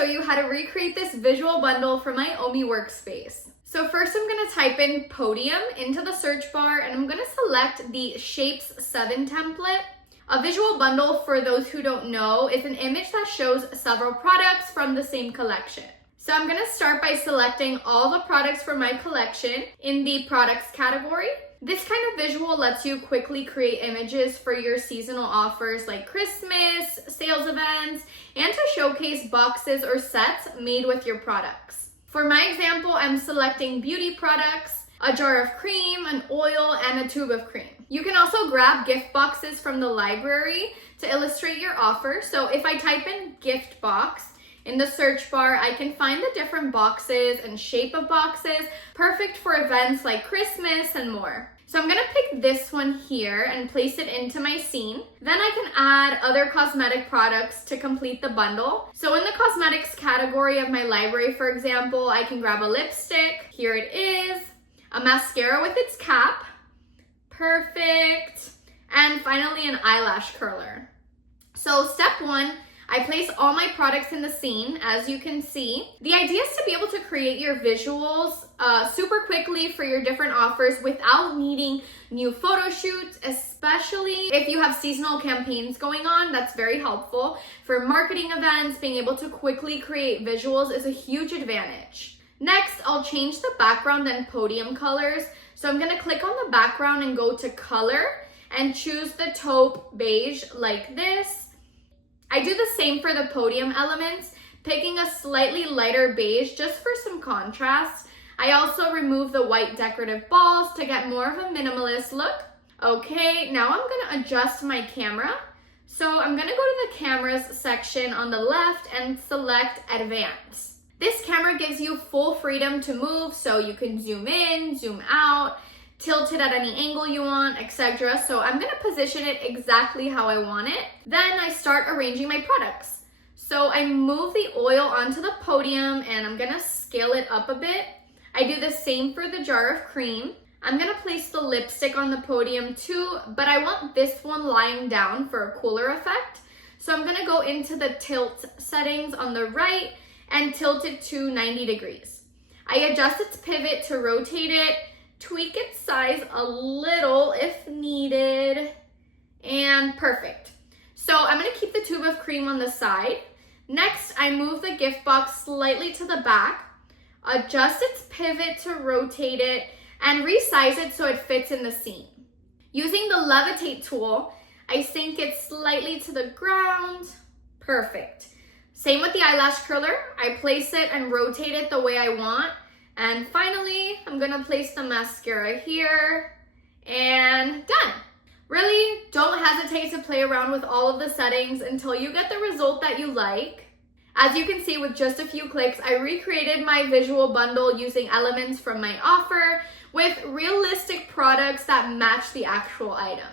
show you how to recreate this visual bundle for my Omi workspace. So first I'm gonna type in podium into the search bar and I'm gonna select the Shapes 7 template. A visual bundle, for those who don't know, is an image that shows several products from the same collection. So I'm gonna start by selecting all the products from my collection in the products category. This kind of visual lets you quickly create images for your seasonal offers like Christmas, sales events, and to showcase boxes or sets made with your products. For my example, I'm selecting beauty products, a jar of cream, an oil, and a tube of cream. You can also grab gift boxes from the library to illustrate your offer. So if I type in gift box, in the search bar, I can find the different boxes and shape of boxes, perfect for events like Christmas and more. So I'm gonna pick this one here and place it into my scene. Then I can add other cosmetic products to complete the bundle. So in the cosmetics category of my library, for example, I can grab a lipstick. Here it is, a mascara with its cap, perfect, and finally an eyelash curler. So step one, I place all my products in the scene, as you can see. The idea is to be able to create your visuals super quickly for your different offers without needing new photo shoots, especially if you have seasonal campaigns going on. That's very helpful. For marketing events, being able to quickly create visuals is a huge advantage. Next, I'll change the background and podium colors. So I'm gonna click on the background and go to color and choose the taupe beige like this. I do the same for the podium elements, picking a slightly lighter beige just for some contrast. I also remove the white decorative balls to get more of a minimalist look. Okay, now I'm gonna adjust my camera. So I'm gonna go to the cameras section on the left and select advanced. This camera gives you full freedom to move, so you can zoom in, zoom out, tilt it at any angle you want, etc. So I'm gonna position it exactly how I want it. Then I start arranging my products. So I move the oil onto the podium and I'm gonna scale it up a bit. I do the same for the jar of cream. I'm gonna place the lipstick on the podium too, but I want this one lying down for a cooler effect. So I'm gonna go into the tilt settings on the right and tilt it to 90 degrees. I adjust its pivot to rotate it, tweak its size a little if needed, and perfect. So I'm gonna keep the tube of cream on the side. Next, I move the gift box slightly to the back, adjust its pivot to rotate it, and resize it so it fits in the scene. Using the levitate tool, I sink it slightly to the ground, perfect. Same with the eyelash curler, I place it and rotate it the way I want. And finally, I'm gonna place the mascara here and done. Really, don't hesitate to play around with all of the settings until you get the result that you like. As you can see, with just a few clicks, I recreated my visual bundle using elements from my offer with realistic products that match the actual item.